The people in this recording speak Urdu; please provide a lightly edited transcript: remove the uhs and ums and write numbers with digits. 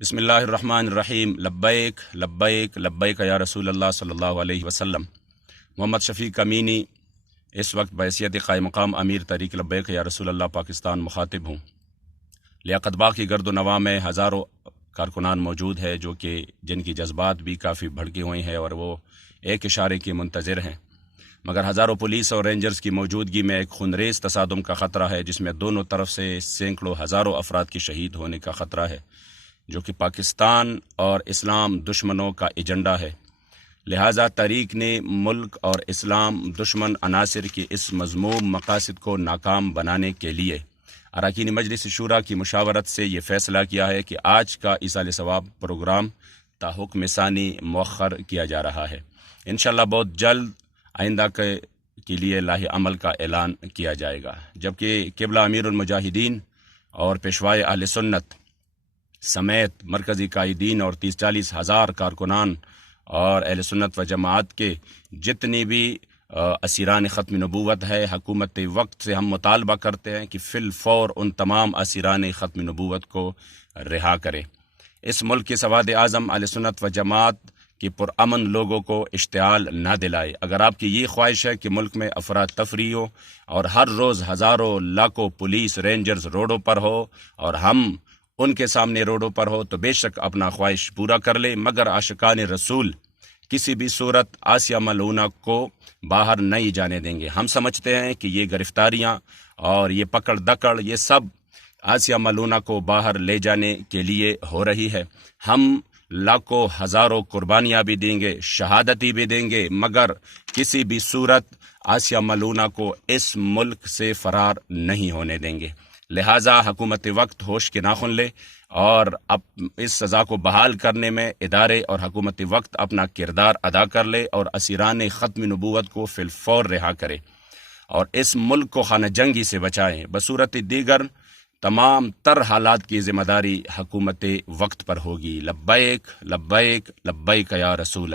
بسم اللہ الرحمن الرحیم لبیک لبیک لبیک یا رسول اللہ صلی اللہ علیہ وسلم۔ محمد شفیق امینی اس وقت بحیثیت قائم مقام امیر تحریک لبیک یا رسول اللہ پاکستان مخاطب ہوں۔ لیاقت باغ کی گرد و نواح میں ہزاروں کارکنان موجود ہے جو کہ جن کی جذبات بھی کافی بھڑکی ہوئی ہیں اور وہ ایک اشارے کے منتظر ہیں، مگر ہزاروں پولیس اور رینجرز کی موجودگی میں ایک خونریز تصادم کا خطرہ ہے جس میں دونوں طرف سے سینکڑوں ہزاروں افراد کی شہید ہونے کا خطرہ ہے، جو کہ پاکستان اور اسلام دشمنوں کا ایجنڈا ہے۔ لہٰذا تحریک نے ملک اور اسلام دشمن عناصر کی اس مذموم مقاصد کو ناکام بنانے کے لیے اراکین مجلس شورا کی مشاورت سے یہ فیصلہ کیا ہے کہ آج کا ایصال ثواب پروگرام تا حکم ثانی مؤخر کیا جا رہا ہے۔ انشاءاللہ بہت جلد آئندہ کے لیے لاہ عمل کا اعلان کیا جائے گا، جبکہ قبلہ امیر المجاہدین اور پیشوائے اہل سنت سمیت مرکزی قائدین اور 30-40 ہزار کارکنان اور اہل سنت و جماعت کے جتنی بھی اسیران ختم نبوت ہے، حکومت وقت سے ہم مطالبہ کرتے ہیں کہ فی الفور ان تمام اسیران ختم نبوت کو رہا کرے۔ اس ملک کے سواد اعظم اہل سنت و جماعت کی پرامن لوگوں کو اشتعال نہ دلائے۔ اگر آپ کی یہ خواہش ہے کہ ملک میں افراتفری ہو اور ہر روز ہزاروں لاکھوں پولیس رینجرز روڈوں پر ہو اور ہم ان کے سامنے روڈوں پر ہو، تو بے شک اپنا خواہش پورا کر لے، مگر عاشقان رسول کسی بھی صورت آسیہ ملعونہ کو باہر نہیں جانے دیں گے۔ ہم سمجھتے ہیں کہ یہ گرفتاریاں اور یہ پکڑ دکڑ یہ سب آسیہ ملعونہ کو باہر لے جانے کے لیے ہو رہی ہے۔ ہم لاکھوں ہزاروں قربانیاں بھی دیں گے، شہادتی بھی دیں گے، مگر کسی بھی صورت آسیہ ملعونہ کو اس ملک سے فرار نہیں ہونے دیں گے۔ لہٰذا حکومت وقت ہوش کے ناخن لے اور اب اس سزا کو بحال کرنے میں ادارے اور حکومت وقت اپنا کردار ادا کر لے اور اسیران ختم نبوت کو فی الفور رہا کرے اور اس ملک کو خانہ جنگی سے بچائیں۔ بصورت دیگر تمام تر حالات کی ذمہ داری حکومت وقت پر ہوگی۔ لبیک لبیک لبیک یا رسول